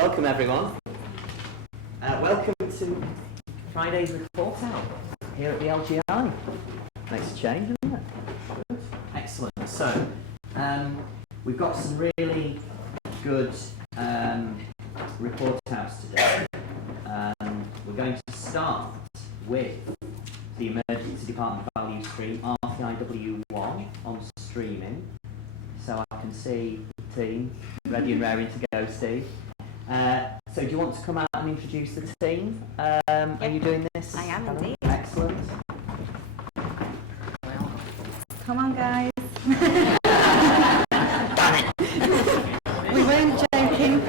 Welcome everyone. Welcome to Friday's report out here at the LGI. Nice change, isn't it? Good. Excellent. So, we've got some really good report outs today. We're going to start with the Emergency Department Value Stream, RPIW1, on streaming. So I can see the team ready and raring to go, Steve. So do you want to come out and introduce the team? Are you doing this? I am indeed. Excellent. Come on, guys. We weren't joking.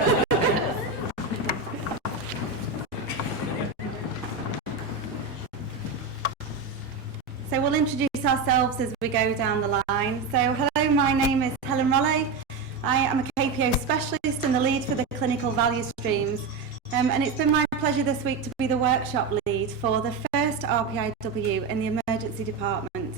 So we'll introduce ourselves as we go down the line. So hello, my name is Helen Rolley. I am a KPO specialist and the lead for the clinical value streams. And it's been my pleasure this week to be the workshop lead for the first RPIW in the emergency department.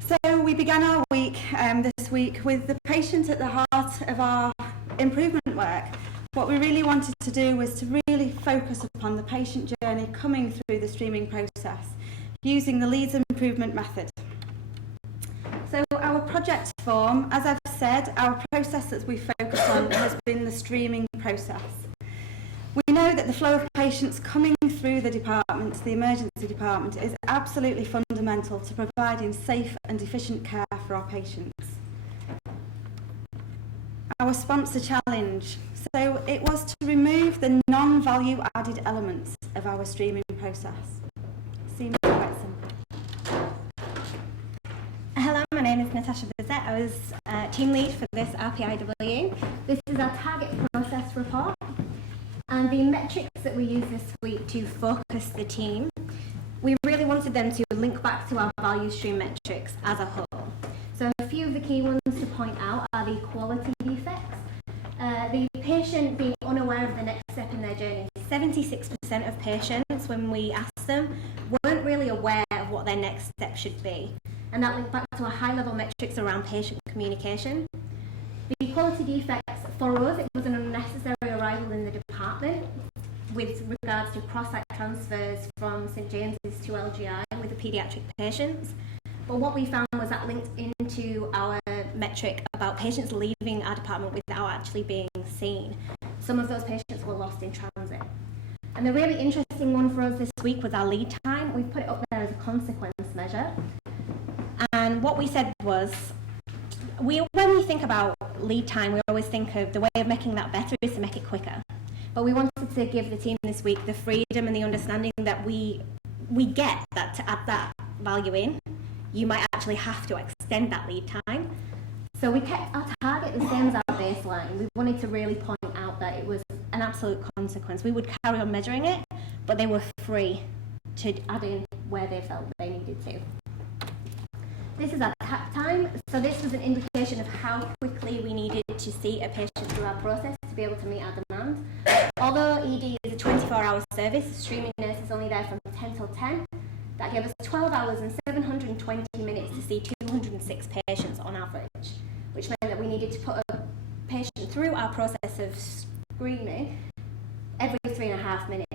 So we began our week this week with the patient at the heart of our improvement work. What we really wanted to do was to really focus upon the patient journey coming through the streaming process using the Leeds improvement method. So our project form, as I've said, our process that we focus on has been the streaming process. We know that the flow of patients coming through the department, the emergency department, is absolutely fundamental to providing safe and efficient care for our patients. Our sponsor challenge. So it was to remove the non-value added elements of our streaming process. Seems quite simple. Hello, my name is Natasha Bizet. I was team lead for this RPIW. This is our target process report. And the metrics that we use this week to focus the team, we really wanted them to link back to our value stream metrics as a whole. So a few of the key ones to point out are the quality defects, the patient being unaware of the next step in their journey. 76% of patients, when we asked them, weren't really aware of what their next step should be. And that linked back to our high-level metrics around patient communication. The quality defects, for us, it was an unnecessary arrival in the department with regards to cross-site transfers from St James's to LGI with the paediatric patients. But what we found was that linked into our metric about patients leaving our department without actually being seen. Some of those patients were lost in transit. And the really interesting one for us this week was our lead time. We put it up there as a consequence measure. And what we said was, when we think about lead time, we always think of the way of making that better is to make it quicker. But we wanted to give the team this week the freedom and the understanding that we get that to add that value in, you might actually have to extend that lead time. So we kept our target the same as our baseline. We wanted to really point out that it was an absolute consequence. We would carry on measuring it, but they were free to add in where they felt they needed to. This is our tap time. So this was an indication of how quickly we needed to see a patient through our process to be able to meet our demand. Although ED is a 24-hour service, streaming nurse is only there from 10 till 10. That gave us 12 hours and 720 minutes to see 206 patients on average, which meant that we needed to put a patient through our process of screening every 3.5 minutes.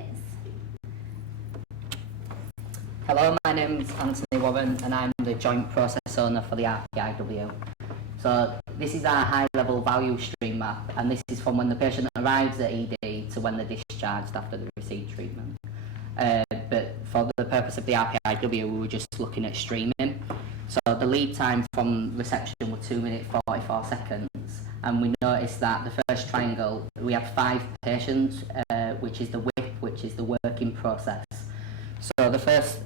Hello, my name is Anthony Warren and I'm the joint process owner for the RPIW. So this is our high-level value stream map, and this is from when the patient arrives at ED to when they're discharged after they receive treatment. But for the purpose of the RPIW, we were just looking at streaming. So the lead time from reception was 2 minutes 44 seconds, and we noticed that the first triangle, we had 5 patients, which is the WIP, which is the work in process. So the first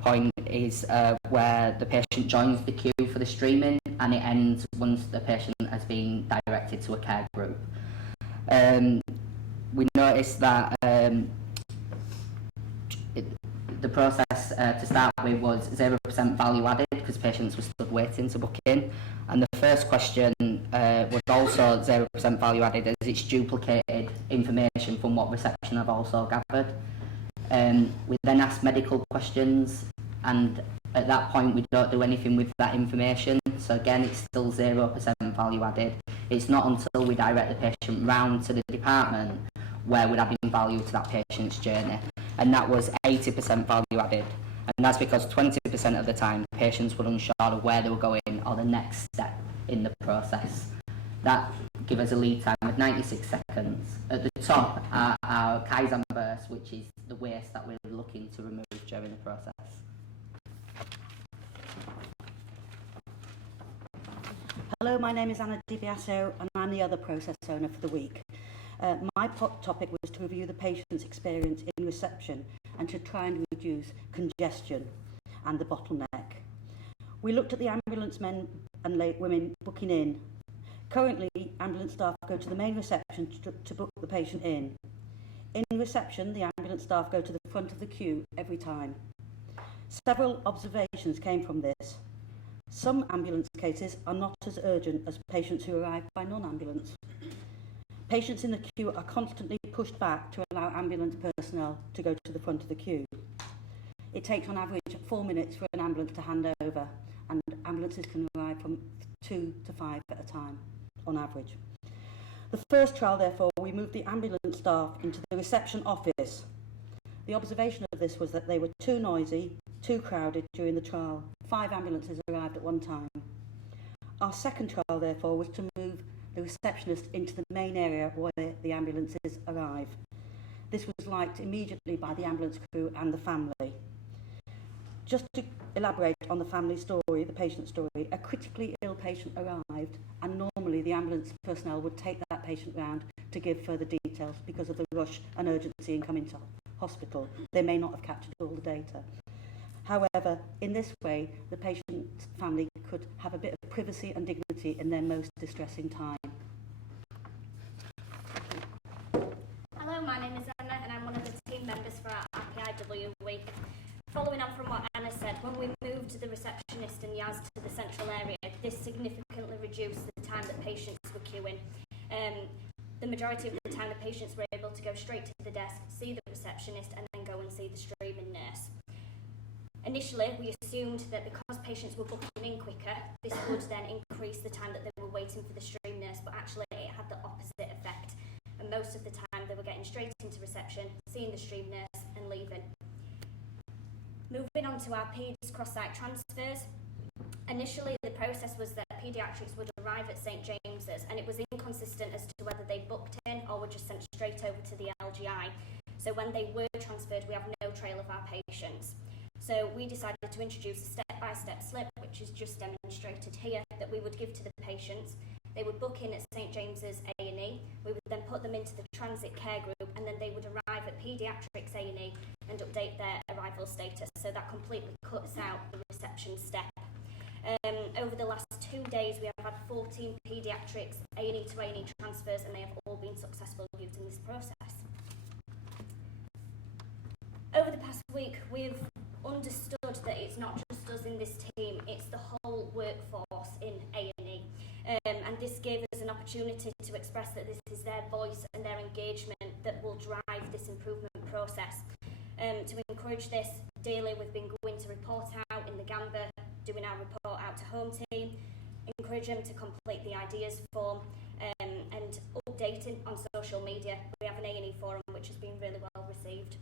point is where the patient joins the queue for the streaming, and it ends once the patient has been directed to a care group. We noticed that the process to start with was 0% value added because patients were stood waiting to book in, and the first question was also 0% value added as it's duplicated information from what reception have also gathered. We then ask medical questions, and at that point we don't do anything with that information, so again it's still 0% value added. It's not until we direct the patient round to the department where we're adding value to that patient's journey. And that was 80% value added. And that's because 20% of the time patients were unsure of where they were going or the next step in the process. That gives us a lead time of 96 seconds. At the top are our Kaizen bursts, which is the waste that we're looking to remove during the process. Hello, my name is Anna DiBiaso and I'm the other process owner for the week. My topic was to review the patient's experience in reception and to try and reduce congestion and the bottleneck. We looked at the ambulance men and women booking in. Currently, ambulance staff go to the main reception to book the patient in. In reception, the ambulance staff go to the front of the queue every time. Several observations came from this. Some ambulance cases are not as urgent as patients who arrive by non-ambulance. Patients in the queue are constantly pushed back to allow ambulance personnel to go to the front of the queue. It takes on average 4 minutes for an ambulance to hand over, and ambulances can arrive from 2 to 5 at a time, on average. The first trial, therefore, we moved the ambulance staff into the reception office. The observation of this was that they were too noisy, too crowded during the trial. 5 ambulances arrived at one time. Our second trial, therefore, was to move the receptionist into the main area where the ambulances arrive. This was liked immediately by the ambulance crew and the family. Just to elaborate on the family story, the patient story, a critically ill patient arrived and normally the ambulance personnel would take that patient round to give further details because of the rush and urgency in coming to hospital. They may not have captured all the data. However, in this way, the patient's family could have a bit of privacy and dignity in their most distressing time. Hello, my name is Anna and I'm one of the team members for our RPIW week. Following on from what Anna said, when we moved the receptionist and Yaz to the central area, this significantly reduced the time that patients were queuing. The majority of the time the patients were able to go straight to the desk, see the receptionist and then go and see the streaming nurse. Initially, we assumed that because patients were booking in quicker, this would then increase the time that they were waiting for the stream nurse, but actually it had the opposite effect. And most of the time they were getting straight into reception, seeing the stream nurse and leaving. Moving on to our PEDS cross-site transfers. Initially, the process was that paediatrics would arrive at St James's and it was inconsistent as to whether they booked in or were just sent straight over to the LGI. So when they were transferred, we have no trail of our patients. So we decided to introduce a step-by-step slip, which is just demonstrated here, that we would give to the patients. They would book in at St James's A&E, we would then put them into the transit care group, and then they would arrive at paediatrics A&E and update their arrival status. So that completely cuts out the reception step. Over the last 2 days, we have had 14 paediatrics A&E to A&E transfers, and they have all been successful using this process. Over the past week, we've understood that it's not just us in this team, it's the whole workforce in A&E. And this gave us an opportunity to express that this is their voice and their engagement that will drive this improvement process. To encourage this, daily we've been going to report out in the Gamba, doing our report out to home team, encourage them to complete the ideas form, and updating on social media. We have an A&E forum which has been really well received.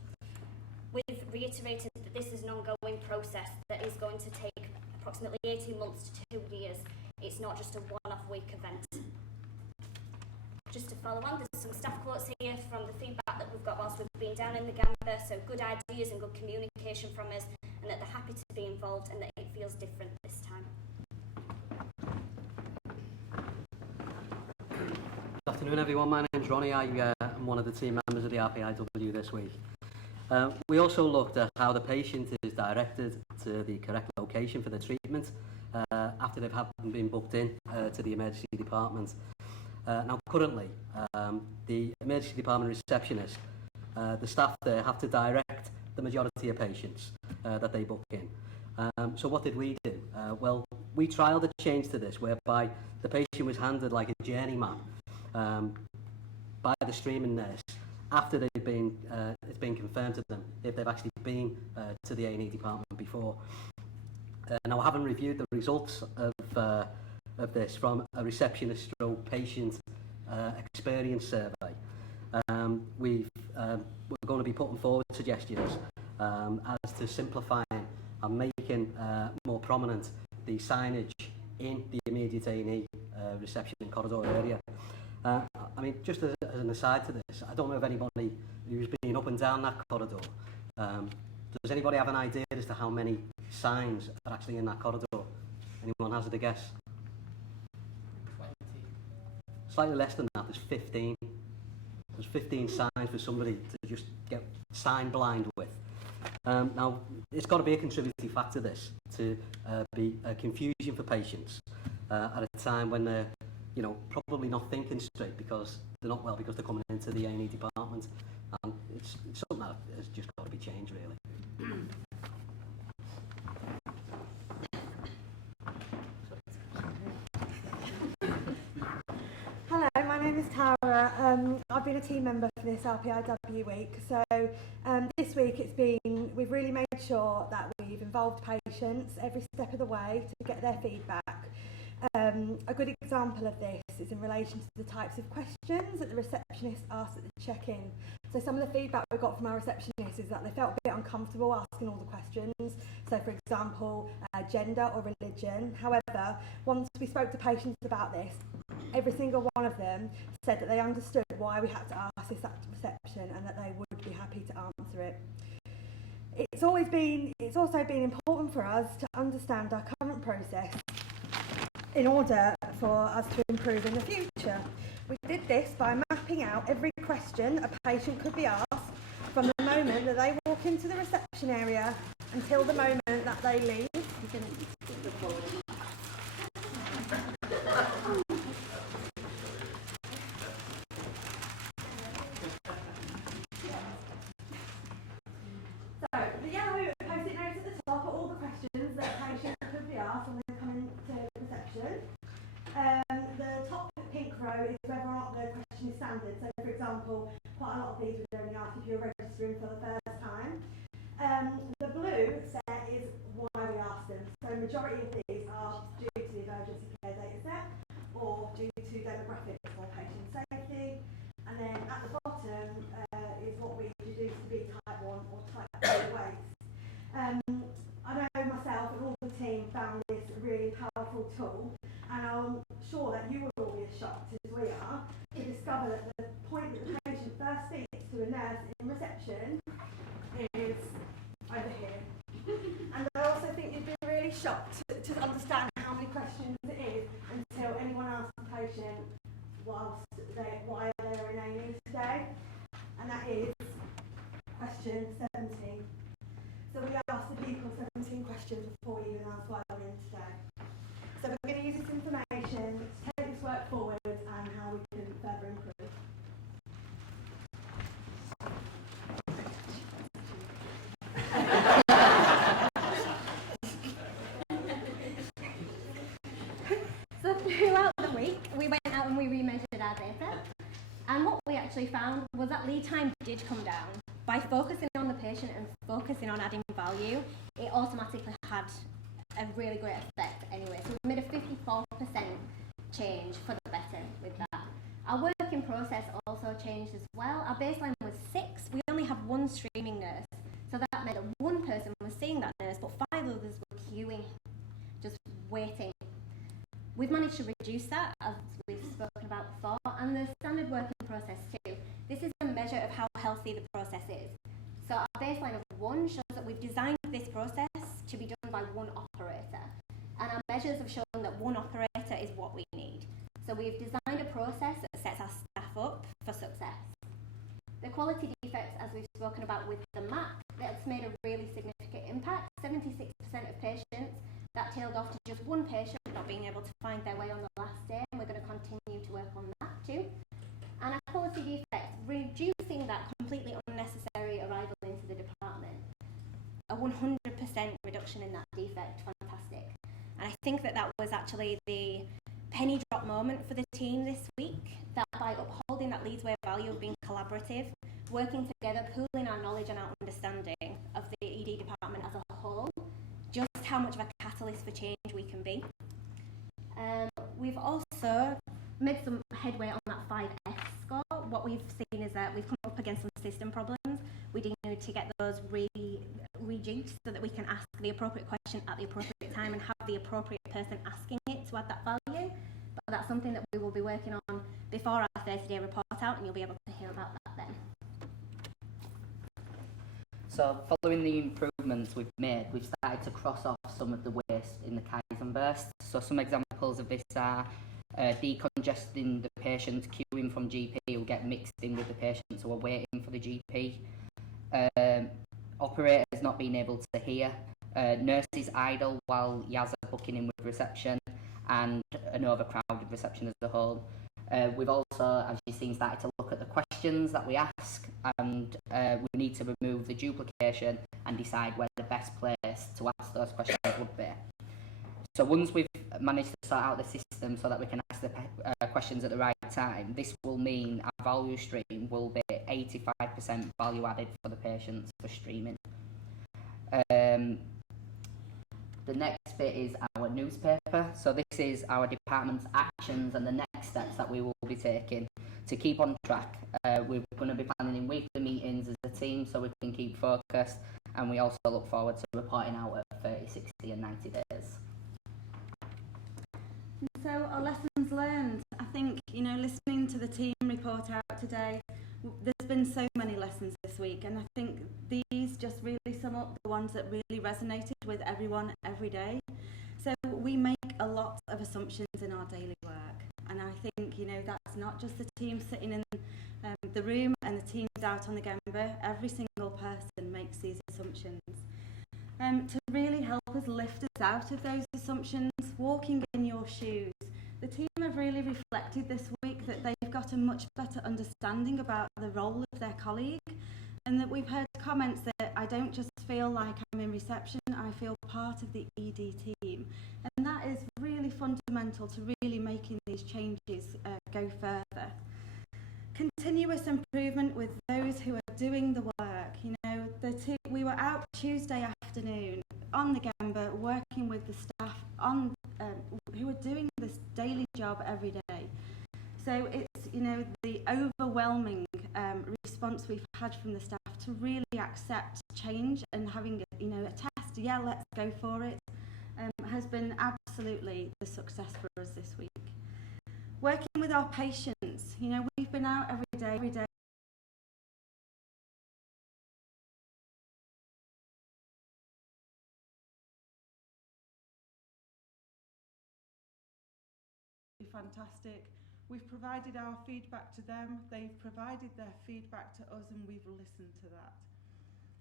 We've reiterated that this is an ongoing process that is going to take approximately 18 months to 2 years. It's not just a one-off week event. Just to follow on, there's some staff quotes here from the feedback that we've got whilst we've been down in the Gamba, so good ideas and good communication from us, and that they're happy to be involved and that it feels different this time. Good afternoon everyone, my name's Ronnie. I'm one of the team members of the RPIW this week. We also looked at how the patient is directed to the correct location for the treatment after they've been booked in to the emergency department. Now currently, the emergency department receptionist, the staff there have to direct the majority of patients that they book in. So what did we do? Well, we trialled a change to this whereby the patient was handed like a journey map by the streaming nurse after they've been, it's been confirmed to them if they've actually been to the A&E department before. Now I haven't reviewed the results of this from a receptionist stroke patient experience survey. We're going to be putting forward suggestions as to simplifying and making more prominent the signage in the immediate A&E reception and corridor area. I mean, just as an aside to this, I don't know if anybody who's been up and down that corridor, does anybody have an idea as to how many signs are actually in that corridor? Anyone hazard a guess? 20. Slightly less than that, there's 15. There's 15 signs for somebody to just get sign blind with. Now, it's got to be a contributing factor, this, to be a confusion for patients at a time when they're, you know, probably not thinking straight because they're not well, because they're coming into the A&E department. And it's something that has just got to be changed, really. Hello, my name is Tara. I've been a team member for this RPIW week. So this week we've really made sure that we've involved patients every step of the way to get their feedback. A good example of this is in relation to the types of questions that the receptionist asked at the check-in. So some of the feedback we got from our receptionists is that they felt a bit uncomfortable asking all the questions. So for example, gender or religion. However, once we spoke to patients about this, every single one of them said that they understood why we had to ask this at reception and that they would be happy to answer it. It's also been important for us to understand our current process in order for us to improve in the future. We did this by mapping out every question a patient could be asked from the moment that they walk into the reception area until the moment that they leave. So, the yellow post-it notes at the top are all the questions that patients could be asked when they come into reception. The top pink row is whether or not the question is standard. So, for example, quite a lot of these would only ask if you're registering for the first time. The blue set is why we asked them. So, the majority of these are due to the emergency care data set or due to demographics or patient safety. And then at the bottom is what we deduce to be type 1 or type 2 weights. I know myself and all the team found this a really powerful tool, and I'm sure that you will all be as shocked as we are to discover that the point that the patient first speaks to a nurse in reception is over here. And I also think you'd be really shocked to understand how many questions it is until anyone asks the patient why they're in A&E today, and that is question 17. So we asked the people 17 questions before we even asked why they're in today. So we're going to use this information to take this work forward and how we can further improve. So throughout the week, we went out and we remeasured our data. And what we actually found was that lead time did come down. By focusing on the patient and focusing on adding value, it automatically had a really great effect anyway. So we made a 54% change for the better with that. Our working process also changed as well. Our baseline was 6. We only have one streaming nurse. So that meant that one person was seeing that nurse, but 5 others were queuing, just waiting. We've managed to reduce that, as we've spoken about before, and the standard working process too. This is a measure of how healthy the process is. So our baseline of 1 shows that we've designed this process to be done by one operator. And our measures have shown that one operator is what we need. So we've designed a process that sets our staff up for success. The quality defects, as we've spoken about with the map, that's made a really significant impact. 76% of patients, that tailed off to just one patient not being able to find their way on the last day, and we're going to continue to work on that too. And our quality defects, reducing that completely unnecessary arrival into the department. A 100% reduction in that defect, fantastic. And I think that was actually the penny drop moment for the team this week, that by upholding that Leeds way value of being collaborative, working together, pooling our knowledge and our understanding of the ED department as a whole, just how much of a catalyst for change we can be. We've also made some headway on that 5S score. What we've seen is that we've come up against some system problems. We do need to get those rejigged so that we can ask the appropriate question at the appropriate time and have the appropriate person asking it to add that value. But that's something that we will be working on before our 30-day report out, and you'll be able to hear about that then. So following the improvements we've made, we've started to cross off some of the waste in the Kaizen burst. So some examples of this are decongesting the patients queuing from GP who get mixed in with the patients who are waiting for the GP. Operators not being able to hear. Nurses idle while Yaz are booking in with reception, and an overcrowded reception as a whole. We've also, as you've seen, started to look at the questions that we ask, and we need to remove the duplication and decide where the best place to ask those questions would be. So once we've managed to sort out the system so that we can ask the questions at the right time, this will mean our value stream will be 85% value added for the patients for streaming. The next bit is our newspaper. So this is our department's actions and the next steps that we will be taking to keep on track. We're going to be planning in weekly meetings as a team so we can keep focused, and we also look forward to reporting out at 30, 60 and 90 days. So our lessons learned, I think, listening to the team report out today, there's been so many lessons this week, and I think these just really sum up the ones that really resonated with everyone every day. So we make a lot of assumptions in our daily work, and I think, that's not just the team sitting in the room and the teams out on the Gemba. Every single person makes these assumptions. To really help us lift us out of those assumptions, walking in your shoes, the team have really reflected this week that they've got a much better understanding about the role of their colleague, and that we've heard comments that I don't just feel like I'm in reception, I feel part of the ED team. And that is really fundamental to really making these changes go further. Continuous improvement with those who are doing the work. We were out Tuesday afternoon on the Gemba working with the staff on who are doing this daily job every day. So it's the overwhelming response we've had from the staff to really accept change and having a test, yeah, let's go for it, has been absolutely the success for us this week. Working with our patients, we've been out every day. Fantastic. We've provided our feedback to them, they've provided their feedback to us, and we've listened to that.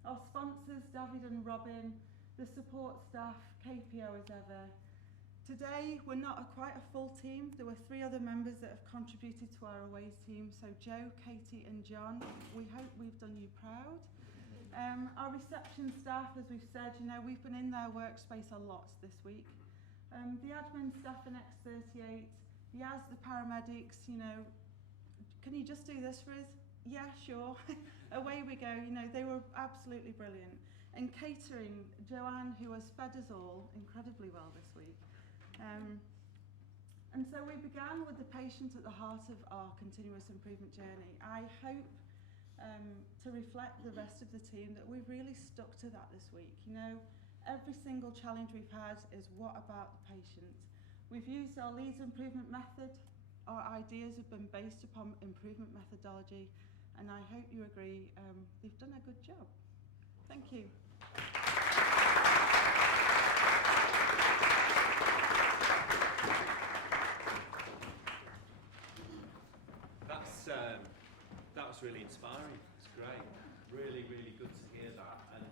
Our sponsors, David and Robin, the support staff, KPO as ever. Today we're not quite a full team. There were 3 other members that have contributed to our away team. So Joe, Katie and John, we hope we've done you proud. Our reception staff, as we've said, we've been in their workspace a lot this week. The admin staff in X38, Yaz, the paramedics, can you just do this for us? Yeah, sure. Away we go. They were absolutely brilliant. And catering, Joanne, who has fed us all incredibly well this week. And so we began with the patient at the heart of our continuous improvement journey. I hope to reflect the rest of the team that we've really stuck to that this week. Every single challenge we've had is what about the patient? We've used our Leeds improvement method. Our ideas have been based upon improvement methodology, and I hope you agree they've done a good job. Thank you. That was really inspiring. It's great. Really, really good to hear that. And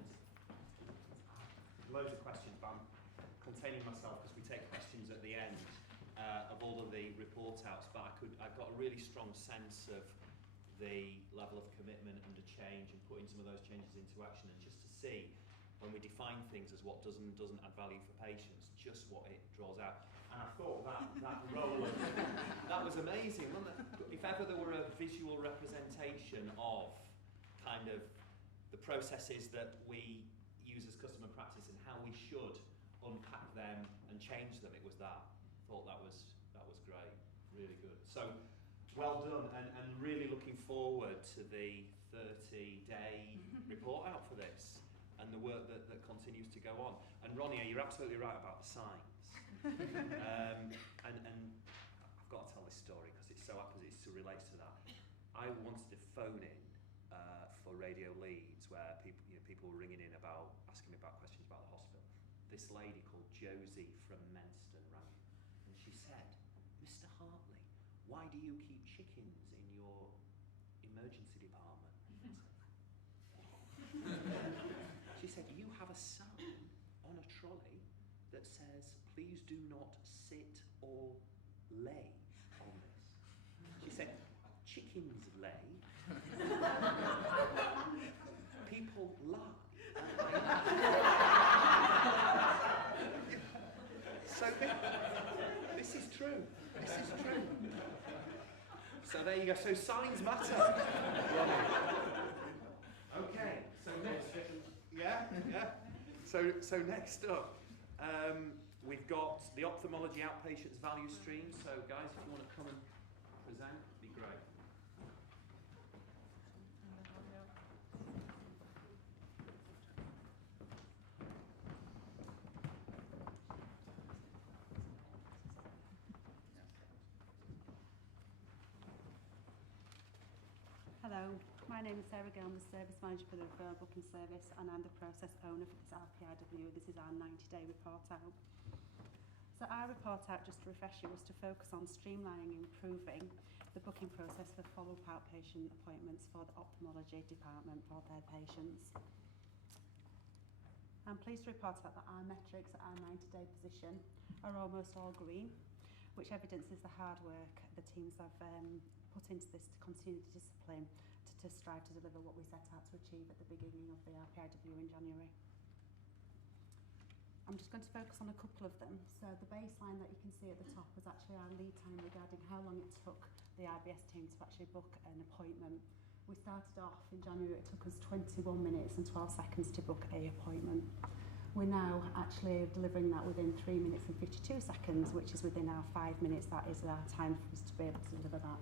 loads of questions, but I'm containing myself because we take questions at the end of all of the report outs. But I got a really strong sense of the level of commitment and the change and putting some of those changes into action, and just to see when we define things as what doesn't add value for patients, just what it draws out. And I thought that role of, that was amazing, wasn't it? If ever there were a visual representation of kind of the processes that we use as customer practice and how we should unpack them and change them, it was that. I thought that was great. really good. So, well done, and really looking forward to the 30-day report out for this and the work that continues to go on. And Ronnie, you're absolutely right about the signs. And I've got to tell this story because it so happens it relates to that. I wanted to phone in for Radio Leeds, where people were ringing in asking me about questions about the hospital. This lady called Josie from Menston rang, and she said, "Mr. Hartley, why do you keep chickens in your emergency department?" She said, "You have a sign on a trolley that says, 'Please do not sit or lay on this.'" She said, "Chickens lay. People lie." So this is true. This is true. So there you go. So signs matter. Okay. So next, yeah. So next up, we've got the ophthalmology outpatients value stream. So guys, if you want to come and present, it'd be great. Hello, my name is Sarah Gill. I'm the Service Manager for the Referral Booking Service, and I'm the Process Owner for this RPIW. This is our 90-day report out. So our report out, just to refresh you, was to focus on streamlining and improving the booking process for follow-up outpatient appointments for the ophthalmology department for their patients. I'm pleased to report out that our metrics at our 90-day position are almost all green, which evidences the hard work the teams have put into this to continue the discipline to strive to deliver what we set out to achieve at the beginning of the RPIW in January. I'm just going to focus on a couple of them. So the baseline that you can see at the top was actually our lead time regarding how long it took the IBS team to actually book an appointment. We started off in January, it took us 21 minutes and 12 seconds to book a appointment. We're now actually delivering that within 3 minutes and 52 seconds, which is within our 5 minutes. That is our time for us to be able to deliver that.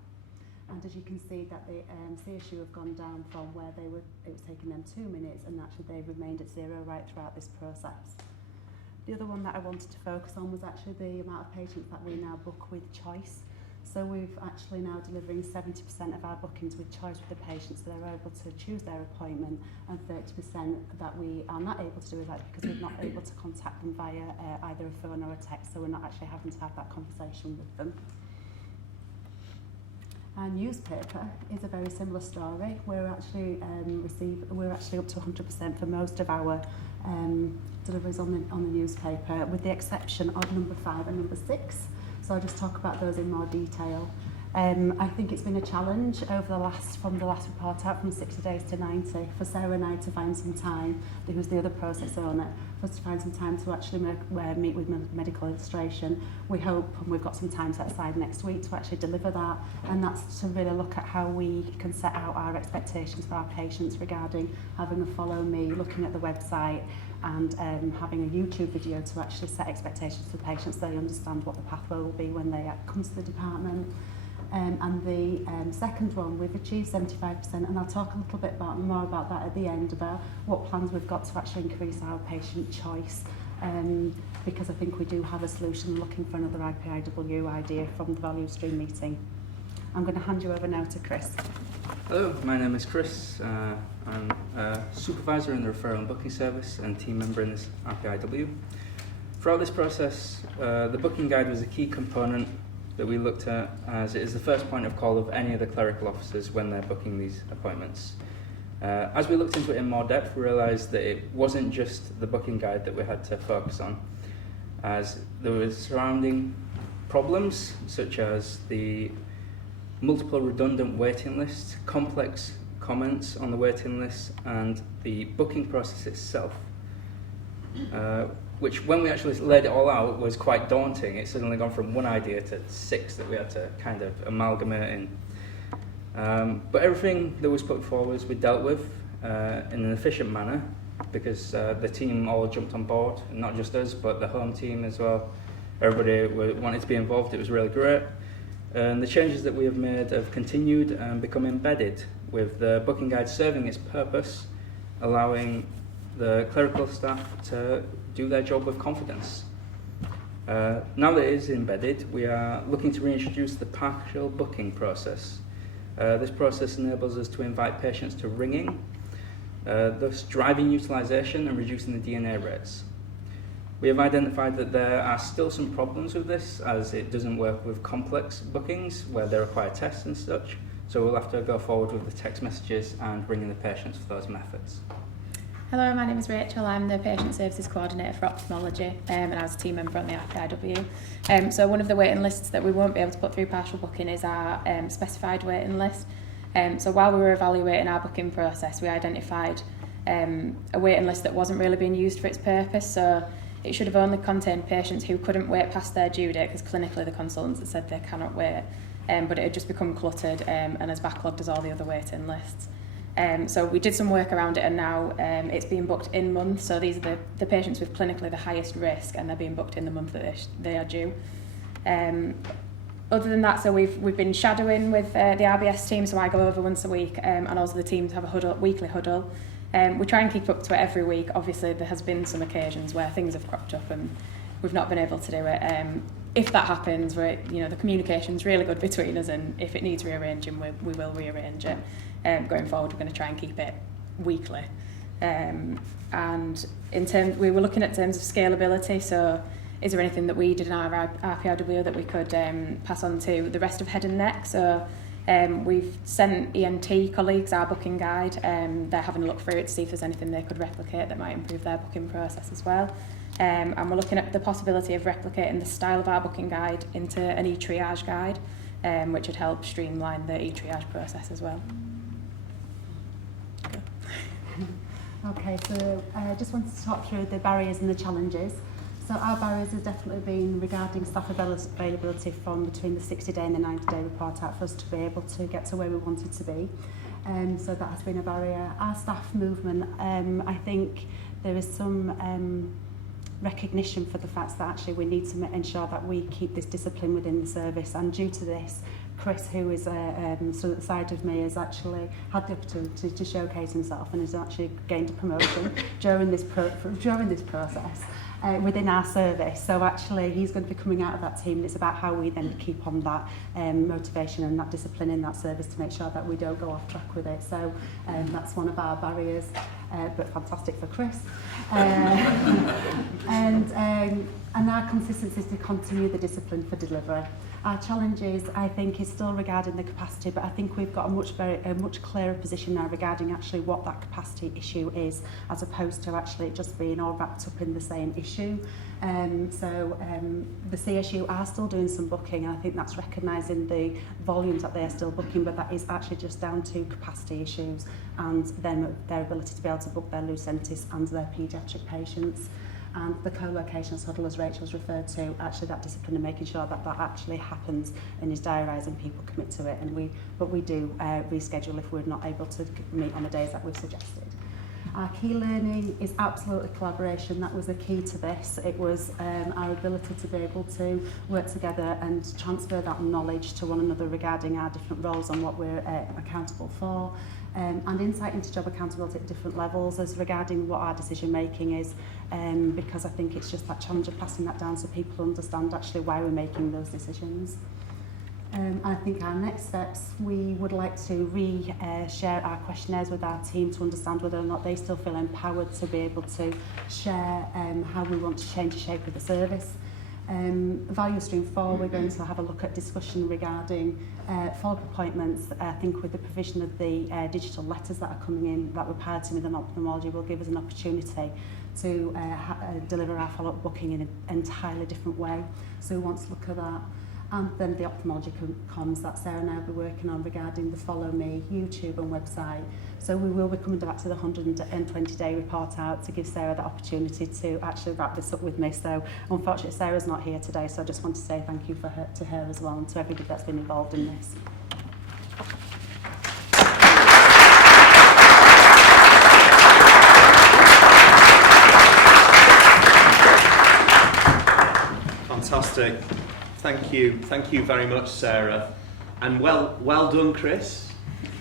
And as you can see, that the CSU have gone down from where it was taking them 2 minutes, and actually they've remained at 0 right throughout this process. The other one that I wanted to focus on was actually the amount of patients that we now book with choice. So we've actually now delivering 70% of our bookings with choice with the patients, so they're able to choose their appointment, and 30% that we are not able to do that because we're not able to contact them via either a phone or a text, so we're not actually having to have that conversation with them. Our newspaper is a very similar story. We're actually up to 100% for most of our deliveries on the newspaper, with the exception of number 5 and number 6. So I'll just talk about those in more detail. I think it's been a challenge from the last report out, from 60 days to 90, for Sarah and I to find some time, who's the other process owner, for us to find some time to actually meet with medical illustration. We hope, and we've got some time set aside next week to actually deliver that, and that's to really look at how we can set out our expectations for our patients regarding having a follow me, looking at the website, and having a YouTube video to actually set expectations for patients so they understand what the pathway will be when they come to the department. And the second one, we've achieved 75%, and I'll talk a little bit more about that at the end, about what plans we've got to actually increase our patient choice, because I think we do have a solution, looking for another IPIW idea from the value stream meeting. I'm going to hand you over now to Chris. Hello, my name is Chris. I'm a supervisor in the referral and booking service and team member in this RPIW. Throughout this process, the booking guide was a key component that we looked at, as it is the first point of call of any of the clerical officers when they're booking these appointments. As we looked into it in more depth, we realised that it wasn't just the booking guide that we had to focus on, as there were surrounding problems such as the multiple redundant waiting lists, complex comments on the waiting list, and the booking process itself, which, when we actually laid it all out, was quite daunting. It's suddenly gone from one idea to 6 that we had to kind of amalgamate in. But everything that was put forward we dealt with in an efficient manner, because the team all jumped on board, and not just us, but the home team as well. Everybody wanted to be involved. It was really great. And the changes that we have made have continued and become embedded, with the booking guide serving its purpose, allowing the clerical staff to do their job with confidence. Now that it is embedded, we are looking to reintroduce the partial booking process. This process enables us to invite patients to ringing, thus driving utilisation and reducing the DNA rates. We have identified that there are still some problems with this, as it doesn't work with complex bookings where they require tests and such, so we'll have to go forward with the text messages and ringing the patients for those methods. Hello, my name is Rachel. I'm the Patient Services Coordinator for Ophthalmology, and I was a team member on the RPIW. So one of the waiting lists that we won't be able to put through partial booking is our specified waiting list. So while we were evaluating our booking process, we identified a waiting list that wasn't really being used for its purpose. So it should have only contained patients who couldn't wait past their due date, because clinically the consultants had said they cannot wait, but it had just become cluttered and as backlogged as all the other waiting lists. So we did some work around it, and now it's being booked in month. So these are the patients with clinically the highest risk, and they're being booked in the month that they are due. Other than that, so we've been shadowing with the RBS team, so I go over once a week, and also the teams have a weekly huddle. We try and keep up to it every week. Obviously, there has been some occasions where things have cropped up and we've not been able to do it. If that happens, the communication's really good between us, and if it needs rearranging, we will rearrange it. Going forward, we're going to try and keep it weekly. And we were looking at terms of scalability. So, is there anything that we did in our RPIW that we could pass on to the rest of head and neck? So, we've sent ENT colleagues our booking guide. They're having a look through it to see if there's anything they could replicate that might improve their booking process as well. And we're looking at the possibility of replicating the style of our booking guide into an e-triage guide, which would help streamline the e-triage process as well. Okay, so I just wanted to talk through the barriers and the challenges. So our barriers have definitely been regarding staff availability from between the 60-day and the 90-day report out for us to be able to get to where we wanted to be. So that has been a barrier. Our staff movement, I think there is some recognition for the fact that actually we need to ensure that we keep this discipline within the service, and due to this, Chris, who is sort of at the side of me, has actually had the opportunity to showcase himself and has actually gained a promotion during this process within our service. So actually he's going to be coming out of that team, and it's about how we then keep on that motivation and that discipline in that service to make sure that we don't go off track with it. So that's one of our barriers, but fantastic for Chris. And our consistency is to continue the discipline for delivery. Our challenges, I think, is still regarding the capacity, but I think we've got a much clearer position now regarding actually what that capacity issue is, as opposed to actually just being all wrapped up in the same issue. The CSU are still doing some booking, and I think that's recognising the volumes that they are still booking, but that is actually just down to capacity issues and their ability to be able to book their Lucentis and their paediatric patients. And the co-location huddle, as Rachel's referred to, actually that discipline and making sure that that actually happens and is diarised and people commit to it. But we do reschedule if we're not able to meet on the days that we've suggested. Our key learning is absolutely collaboration. That was the key to this. It was our ability to be able to work together and transfer that knowledge to one another regarding our different roles and what we're accountable for. And insight into job accountability at different levels as regarding what our decision making is, because I think it's just that challenge of passing that down so people understand actually why we're making those decisions. I think our next steps, we would like to share our questionnaires with our team to understand whether or not they still feel empowered to be able to share how we want to change the shape of the service. Value stream 4, we're going to have a look at discussion regarding follow-up appointments. I think with the provision of the digital letters that are coming in that we're piloting within ophthalmology will give us an opportunity to deliver our follow-up booking in an entirely different way. So we want to look at that. And then the ophthalmology comms that Sarah and I will be working on regarding the Follow Me YouTube and website. So we will be coming back to the 120-day report out to give Sarah the opportunity to actually wrap this up with me. So unfortunately Sarah's not here today, so I just want to say thank you to her as well and to everybody that's been involved in this. Fantastic. Thank you very much, Sarah, and well done, Chris.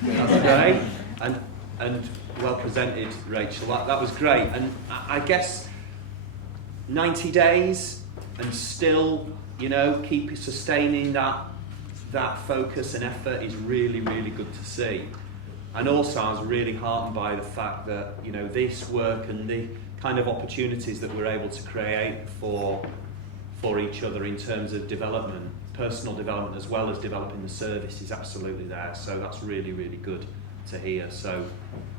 That's great, and well presented, Rachel. That was great, and I guess 90 days and still, keep sustaining that focus and effort is really, really good to see. And also, I was really heartened by the fact that this work and the kind of opportunities that we're able to create for each other in terms of development, personal development, as well as developing the service is absolutely there. So that's really, really good to hear. So,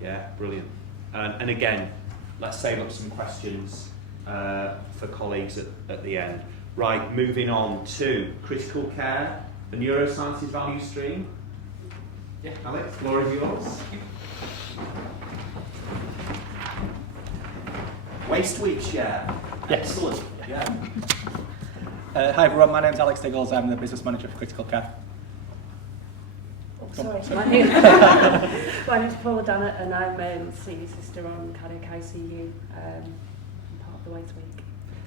yeah, brilliant. And again, let's save up some questions for colleagues at the end. Right, moving on to critical care, the neurosciences value stream. Yeah, Alex, floor is yours. Waste Week share. Yes. Excellent. Yeah. Hi everyone, my name's Alex Diggles, I'm the business manager for critical care. Sorry, my name's Paula Dannett and I'm senior sister on cardiac ICU, part of the Waste Week.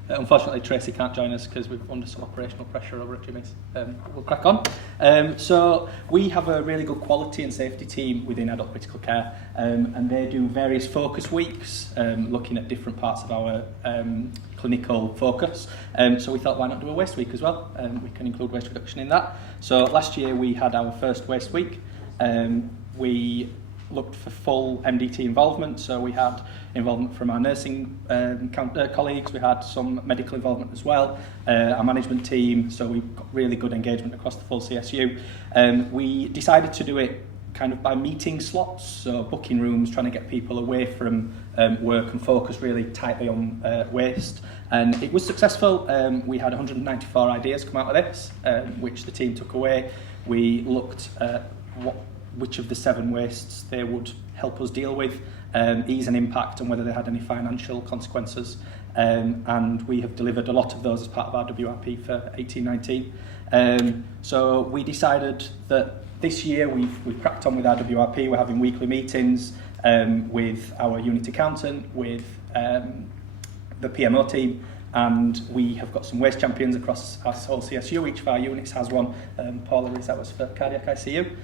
Unfortunately, Tracy can't join us because we're under some operational pressure over at Jimmy's. We'll crack on. So we have a really good quality and safety team within adult critical care, and they do various focus weeks, looking at different parts of our clinical focus. So we thought, why not do a waste week as well? We can include waste reduction in that. So last year we had our first waste week. We looked for full MDT involvement, so we had involvement from our nursing colleagues, we had some medical involvement as well, our management team, so we got really good engagement across the full CSU. We decided to do it kind of by meeting slots, so booking rooms, trying to get people away from work and focus really tightly on waste. And it was successful. We had 194 ideas come out of this, which the team took away. We looked at which of the 7 wastes they would help us deal with, ease and impact, and whether they had any financial consequences. And we have delivered a lot of those as part of our WRP for 18-19. So we decided that this year we've cracked on with our WRP. We're having weekly meetings with our unit accountant, with the PMO team, and we have got some waste champions across our whole CSU. Each of our units has one. Paula is ours for cardiac ICU.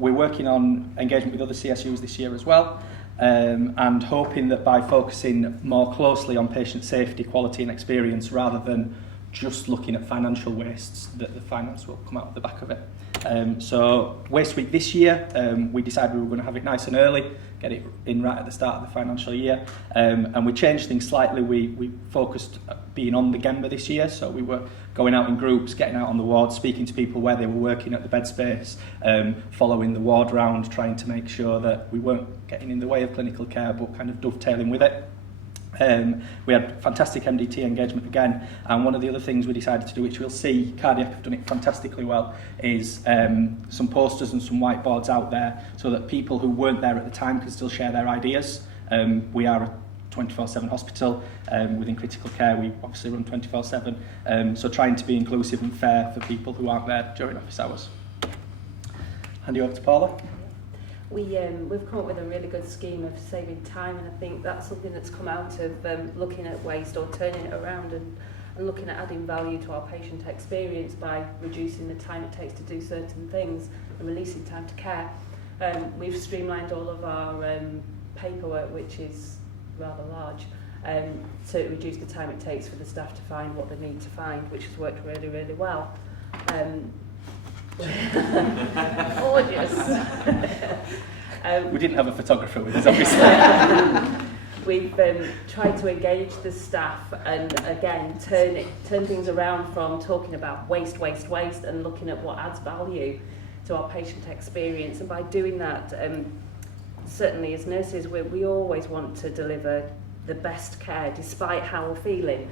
We're working on engagement with other CSUs this year as well, and hoping that by focusing more closely on patient safety, quality and experience rather than just looking at financial wastes, that the finance will come out of the back of it. So Waste Week this year, we decided we were going to have it nice and early, get it in right at the start of the financial year, and we changed things slightly. We focused being on the Gemba this year, so we were going out in groups, getting out on the ward, speaking to people where they were working at the bed space, following the ward round, trying to make sure that we weren't getting in the way of clinical care but kind of dovetailing with it. We had fantastic MDT engagement again, and one of the other things we decided to do, which we'll see, Cardiac have done it fantastically well, is some posters and some whiteboards out there so that people who weren't there at the time can still share their ideas. We are a 24/7 hospital within critical care. We obviously run 24/7, so trying to be inclusive and fair for people who aren't there during office hours. Hand you over to Paula. We've come up with a really good scheme of saving time, and I think that's something that's come out of looking at waste or turning it around and looking at adding value to our patient experience by reducing the time it takes to do certain things and releasing time to care. We've streamlined all of our paperwork, which is rather large, to reduce the time it takes for the staff to find what they need to find, which has worked really, really well. Gorgeous. We didn't have a photographer with us, obviously. We've tried to engage the staff and again turn things around from talking about waste and looking at what adds value to our patient experience. And by doing that, certainly as nurses, we always want to deliver the best care despite how we're feeling.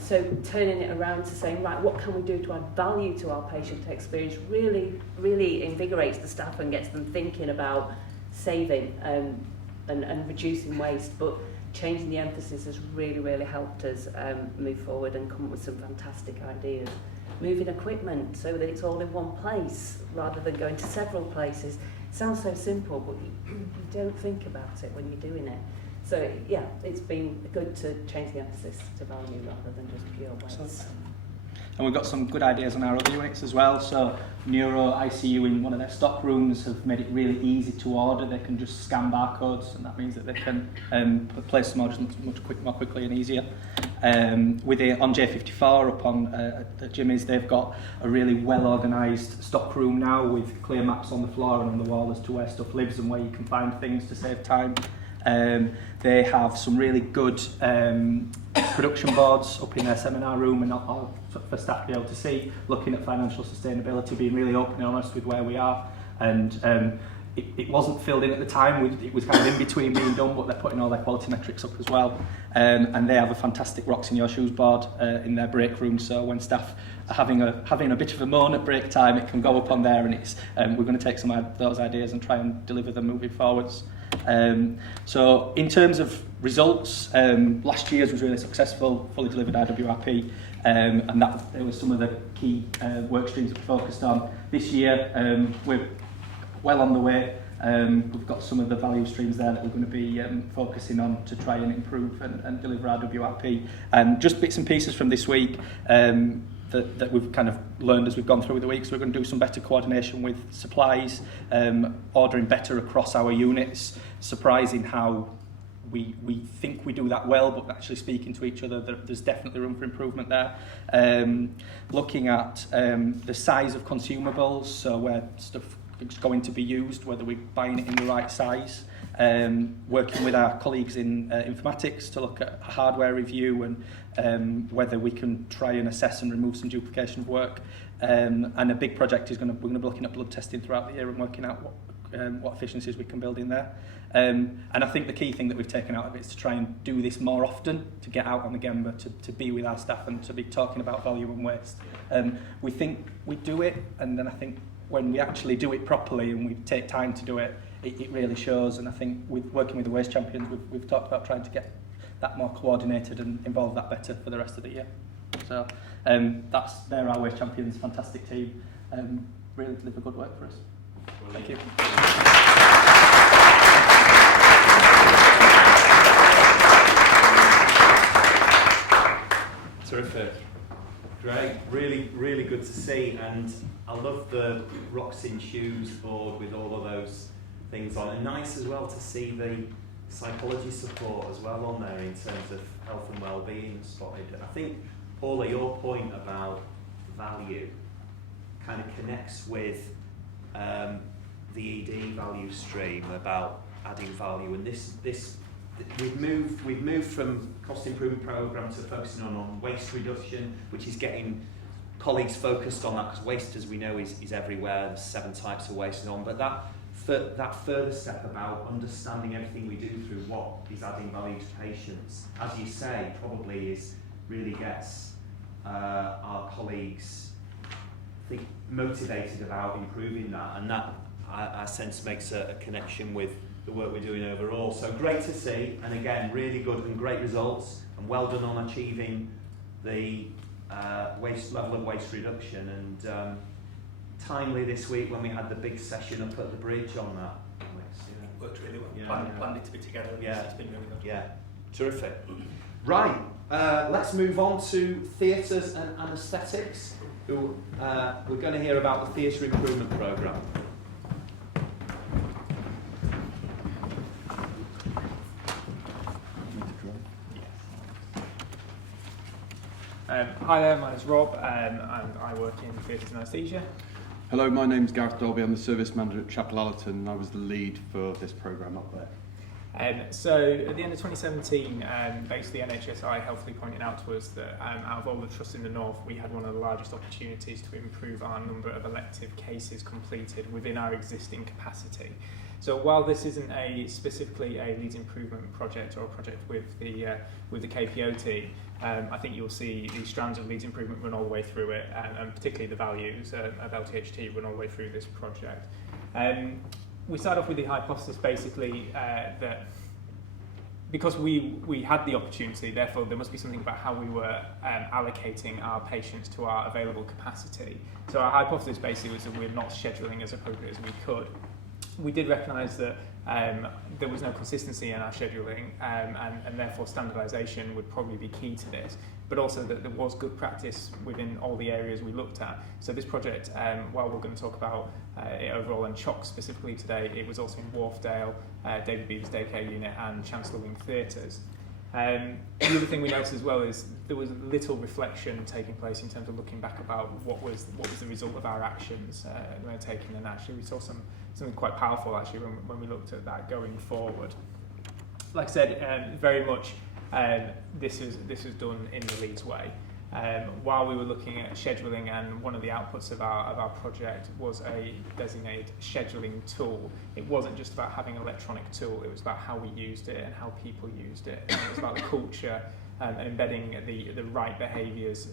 So turning it around to saying, right, what can we do to add value to our patient experience really, really invigorates the staff and gets them thinking about saving and reducing waste. But changing the emphasis has really, really helped us move forward and come up with some fantastic ideas. Moving equipment so that it's all in one place rather than going to several places. Sounds so simple, but you don't think about it when you're doing it. So yeah, it's been good to change the emphasis to value rather than just pure waste. And we've got some good ideas on our other units as well. So Neuro ICU in one of their stock rooms have made it really easy to order. They can just scan barcodes, and that means that they can place some orders more quickly and easier. With it on J54 up on at Jimmy's, they've got a really well organised stock room now with clear maps on the floor and on the wall as to where stuff lives and where you can find things to save time. They have some really good production boards up in their seminar room and for staff to be able to see, looking at financial sustainability, being really open and honest with where we are. And it wasn't filled in at the time, it was kind of in between being done, but they're putting all their quality metrics up as well. And they have a fantastic Rocks in Your Shoes board in their break room, so when staff are having a bit of a moan at break time, it can go up on there, and it's we're going to take some of those ideas and try and deliver them moving forwards. So in terms of results, last year's was really successful, fully delivered IWRP, and that there were some of the key work streams that we focused on. This year we're well on the way. We've got some of the value streams there that we're going to be focusing on to try and improve and deliver IWRP. And just bits and pieces from this week that we've kind of learned as we've gone through the week. So we're going to do some better coordination with supplies, ordering better across our units, surprising how we think we do that well, but actually speaking to each other, there's definitely room for improvement there. Looking at the size of consumables, so where stuff is going to be used, whether we're buying it in the right size. Working with our colleagues in informatics to look at a hardware review and whether we can try and assess and remove some duplication of work. And a big project is we're going to be looking at blood testing throughout the year and working out what efficiencies we can build in there. And I think the key thing that we've taken out of it is to try and do this more often, to get out on the Gemba, to be with our staff and to be talking about value and waste. We think we do it, and then I think when we actually do it properly and we take time to do it, it really shows. And I think with working with the Waste Champions, we've talked about trying to get that more coordinated and involve that better for the rest of the year. So they're our Waste Champions, fantastic team, really deliver good work for us. Thank you. Terrific. Great, really, really good to see, and I love the Rocks in Shoes board with all of those things on, and nice as well to see the psychology support as well on there in terms of health and well-being spotted. I think, Paula, your point about value kind of connects with the ED value stream about adding value, and this we've moved from cost improvement programme to focusing on waste reduction, which is getting colleagues focused on that, because waste, as we know, is everywhere. There's 7 types of waste and on, but that further step about understanding everything we do through what is adding value to patients, as you say, probably really gets our colleagues, I think, motivated about improving that, and that I sense makes a connection with the work we're doing overall. So great to see, and again, really good and great results, and well done on achieving the level of waste reduction, and timely this week when we had the big session up at the bridge on that. Worked really well. Yeah. Planned it to be together. Yeah. It's been really good. Yeah, terrific. Right, let's move on to theatres and anaesthetics. We're going to hear about the theatre improvement programme. Hi there, my name's Rob, and I work in theatres and anaesthesia. Hello, my name's Gareth Dolby. I'm the service manager at Chapel Allerton, and I was the lead for this programme up there. So at the end of 2017, basically NHSI helpfully pointed out to us that out of all the trusts in the north, we had one of the largest opportunities to improve our number of elective cases completed within our existing capacity. So while this isn't specifically a Leeds improvement project or a project with the KPO team, I think you'll see the strands of Leeds improvement run all the way through it, and particularly the values of LTHT run all the way through this project. We started off with the hypothesis basically that because we had the opportunity, therefore there must be something about how we were allocating our patients to our available capacity. So our hypothesis basically was that we're not scheduling as appropriate as we could. We did recognise that there was no consistency in our scheduling, and therefore standardisation would probably be key to this. but also that there was good practice within all the areas we looked at. So this project, while we're going to talk about it overall and CHOC specifically today, it was also in Wharfdale, David Beaver's daycare unit and Chancellor Wing Theatres. The other thing we noticed as well is there was little reflection taking place in terms of looking back about what was the result of our actions we were taking, and actually we saw something quite powerful actually when we looked at that going forward. Like I said, very much this was done in the Leeds way. While we were looking at scheduling, and one of the outputs of our project was a designated scheduling tool. It wasn't just about having an electronic tool, it was about how we used it and how people used it. And it was about the culture and embedding the right behaviours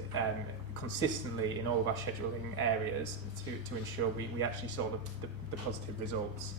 consistently in all of our scheduling areas to ensure we actually saw the positive results.